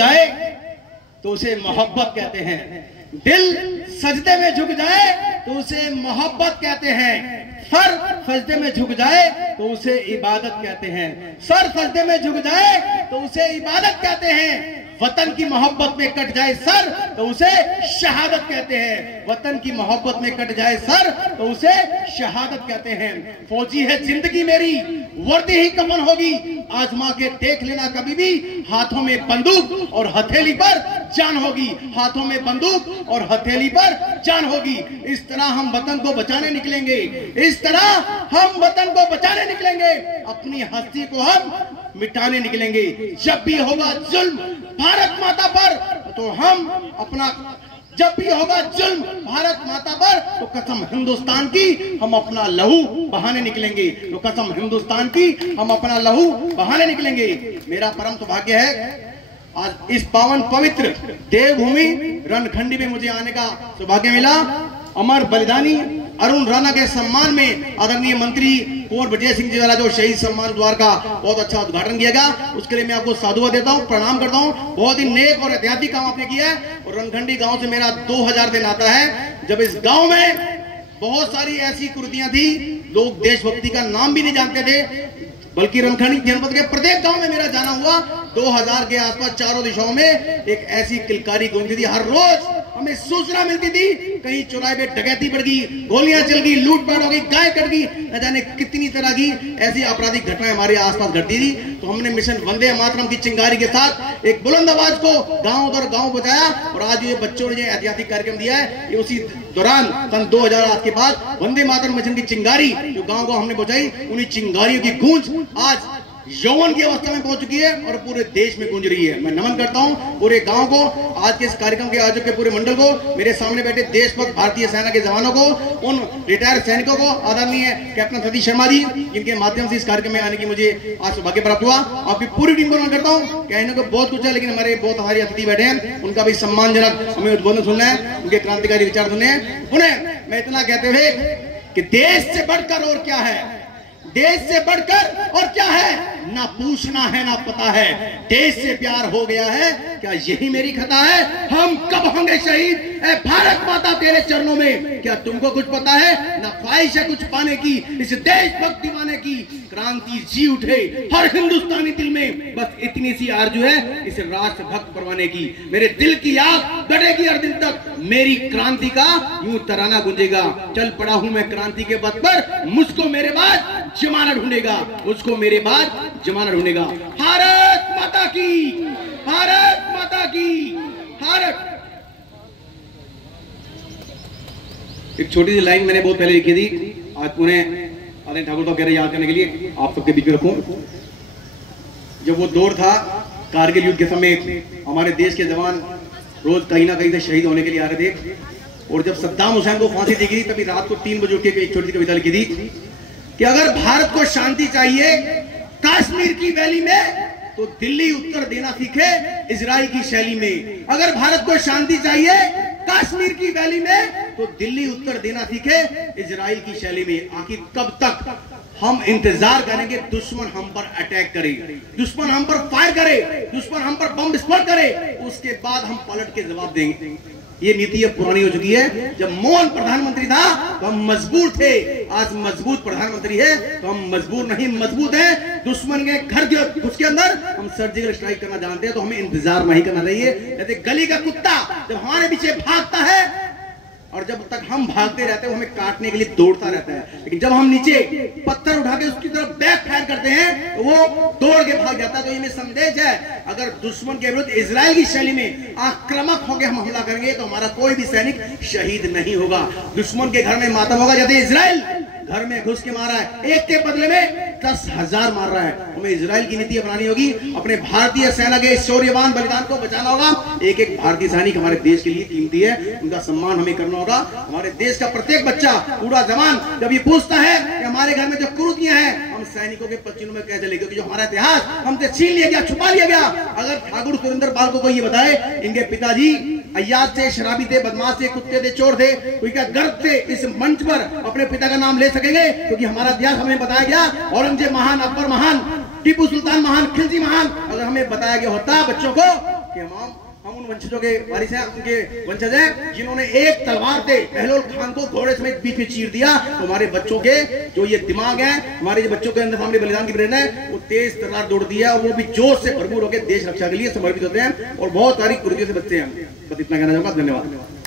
जाए तो उसे मोहब्बत कहते हैं, दिल सजदे में झुक जाए तो उसे मोहब्बत कहते हैं, सर सजदे में झुक जाए तो उसे इबादत कहते हैं, सर सजदे में झुक जाए तो उसे इबादत कहते हैं। वतन की मोहब्बत में कट जाए सर तो उसे शहादत कहते हैं, वतन की मोहब्बत में कट जाए सर तो उसे शहादत कहते हैं। फौजी है जिंदगी मेरी, वर्दी ही कफन होगी, आजमा के देख लेना कभी भी, हाथों में बंदूक और हथेली पर जान होगी, हाथों में बंदूक और हथेली पर जान होगी। इस तरह हम वतन को बचाने निकलेंगे, इस तरह हम वतन को बचाने निकलेंगे, अपनी हस्ती को हम मिटाने निकलेंगे। जब भी होगा जुल्म भारत माता पर तो हम अपना, जब भी होगा जुल्म भारत माता पर तो कसम हिंदुस्तान की हम अपना लहू बहाने निकलेंगे, तो कसम हिंदुस्तान की हम अपना लहू बहाने निकलेंगे। मेरा परम सौभाग्य है आज इस पावन पवित्र देवभूमि रणखंडी में मुझे आने का सौभाग्य मिला। अमर बलिदानी अरुण राणा के सम्मान में आदरणीय मंत्री कुंवर विजय सिंह जी द्वारा जो शहीद सम्मान द्वार का बहुत अच्छा उद्घाटन किया गया, उसके लिए मैं आपको साधुवाद देता हूँ, प्रणाम करता हूँ। बहुत ही नेक और ऐतिहासिक काम आपने किया है और रणखंडी गांव से मेरा 2000 दिन आता है। जब इस गांव में बहुत सारी ऐसी कुर्तियां थी, लोग देशभक्ति का नाम भी नहीं जानते थे, बल्कि रणखंडी जनपद के प्रत्येक गांव में मेरा जाना हुआ। 2000 के आसपास चारों दिशाओं में एक ऐसी किलकारी गूंजती थी, हर रोज हमें सूचना मिलती थी कहीं चौराहे पे डकैती बढ़ गई, गोलियां चल गई, लूटपाट हो गई, गाय कट गई, न जाने कितनी तरह की ऐसी आपराधिक घटनाएं हमारे आसपास घटती थी। तो हमने मिशन वंदे मातरम की चिंगारी के साथ एक बुलंद आवाज को गांव दर गांव बचाया और आज ये बच्चों ने ऐतिहासिक कार्यक्रम दिया है। ये उसी दौरान सन 2008 के बाद वंदे मातरम मिशन की चिंगारी जो गांव को हमने बचाई, उन्हीं चिंगारियों की गूंज आज यौवन की अवस्था में पहुंच चुकी है और पूरे देश में गूंज रही है। मैं नमन करता हूं पूरे गांव को, आज के इस कार्यक्रम के आयोजक के पूरे मंडल को, मेरे सामने बैठे देशभक्त भारतीय सेना के जवानों को, उन रिटायर्ड सैनिकों को, आदरणीय कैप्टन सतीश शर्मा जी जिनके माध्यम से इस कार्यक्रम में आने की मुझे आज सौभाग्य प्राप्त हुआ। आपकी पूरी टीम को नमन करता हूँ। कहने को बहुत कुछ है लेकिन हमारे बहुत अतिथि बैठे हैं, उनका भी सम्मानजनक हमें उद्बोधन सुनना है, उनके क्रांतिकारी विचार सुनने हैं। उन्हें मैं इतना कहते हुए कि देश से बढ़कर और क्या है, देश से बढ़कर और क्या है, ना पूछना है ना पता है, देश से प्यार हो गया है, क्या यही मेरी खता है? हम कब होंगे शहीद ऐ भारत माता तेरे चरणों में, क्या तुमको कुछ पता है? ना ख्वाहिश है कुछ पाने की, इस देशभक्त दीवाने की क्रांति जी उठे हर हिंदुस्तानी दिल में, बस इतनी सी आरज़ू है इस राष्ट्र भक्त परवाने की। मेरे दिल की आग बढ़ेगी हर दिन तक, मेरी क्रांति का यूं तराना गूंजेगा। चल पड़ा हूं मैं क्रांति के पथ पर, मुझको मेरे बाद जमाना ढूंढेगा, मुझको मेरे बाद जमाना ढूंढेगा। भारत माता की, भारत माता की, भारत। एक छोटी सी लाइन मैंने बहुत पहले लिखी थी, आज उन्हें आदरणीय ठाकुर साहब कह रहे याद करने के लिए आप सबके बीच में रखूं। जब वो दौर था कारगिल युद्ध के समय, हमारे देश के जवान रोज कहीं ना कहीं से शहीद होने के लिए आ रहे थे और जब सद्दाम हुसैन को फांसी दी गई तभी रात को 3 बजे उठ के एक छोटी सी कविता लिखी थी कि अगर भारत को शांति चाहिए कश्मीर की वैली में तो दिल्ली उत्तर देना सीखे इजराइल की शैली में। अगर भारत को शांति चाहिए कश्मीर की वैली में तो दिल्ली उत्तर देना सीखे इजराइल की शैली में। आखिर कब तक हम इंतजार करेंगे दुश्मन हम पर अटैक करे, दुश्मन हम पर फायर करे, दुश्मन हम पर बम विस्फोट करे, उसके बाद हम पलट के जवाब देंगे। ये नीति अब पुरानी हो चुकी है। जब मोहन प्रधानमंत्री था तो हम मजबूर थे, आज मजबूत प्रधानमंत्री है तो हम मजबूर नहीं मजबूत हैं। दुश्मन के घर के उसके अंदर हम सर्जिकल स्ट्राइक करना जानते हैं तो हमें इंतजार नहीं करना चाहिए। जैसे गली का कुत्ता जब हमारे पीछे भागता है और जब तक हम भागते रहते हैं वो हमें काटने के लिए दौड़ता रहता है, लेकिन जब हम नीचे पत्थर उठा के उसकी तरफ बैक फायर करते हैं तो वो दौड़ के भाग जाता है। तो ये संदेश है, अगर दुश्मन के विरुद्ध इजराइल की शैली में आक्रामक होकर हम हमला करेंगे तो हमारा कोई भी सैनिक शहीद नहीं होगा। दुश्मन के घर में मातम होगा। जैसे इजराइल घर में घुस के मारा है, एक के बदले में 10,000 मार रहा है। हमें इजराइल की नीति अपनानी होगी, अपने भारतीय सेना के शौर्यवान बलिदान को बचाना होगा। एक एक भारतीय सैनिक हमारे देश के लिए कीमती है, उनका सम्मान हमें करना होगा। हमारे देश का प्रत्येक बच्चा पूरा जवान जब ये पूछता है कि हमारे घर में जो कुर्तियां हैं हम सैनिकों के पसीनों में कैसे लेंगे, जो हमारा इतिहास हमसे छीन लिया गया, छुपा लिया गया। अगर ठाकुर सुरेंद्र पाल को ये बताए इनके पिताजी अय्याज थे, शराबी थे, बदमाश थे, कुत्ते थे, चोर थे, कोई क्या गर्व से इस मंच पर अपने पिता का नाम ले सकेंगे? क्योंकि हमारा इतिहास हमें बताया गया, औरंगजेब महान, अकबर महान, टीपू सुल्तान महान, खिलजी महान, अगर हमें बताया गया होता बच्चों को कि हम उन वंशजों के वारिस हैं, उनके वंशज हैं जिन्होंने एक तलवार से बहलोल खान को घोड़े समेत बीच में चीर दिया। तो हमारे बच्चों के जो ये दिमाग है, हमारे जो बच्चों के अंदर सामने बलिदान की प्रेरणा है, वो तेज तलवार दौड़ दी है और वो भी जोश से भरपूर होकर देश रक्षा के लिए समर्पित होते हैं और बहुत सारी कुरीतियों से बचते हैं। बस इतना कहना चाहूंगा। धन्यवाद।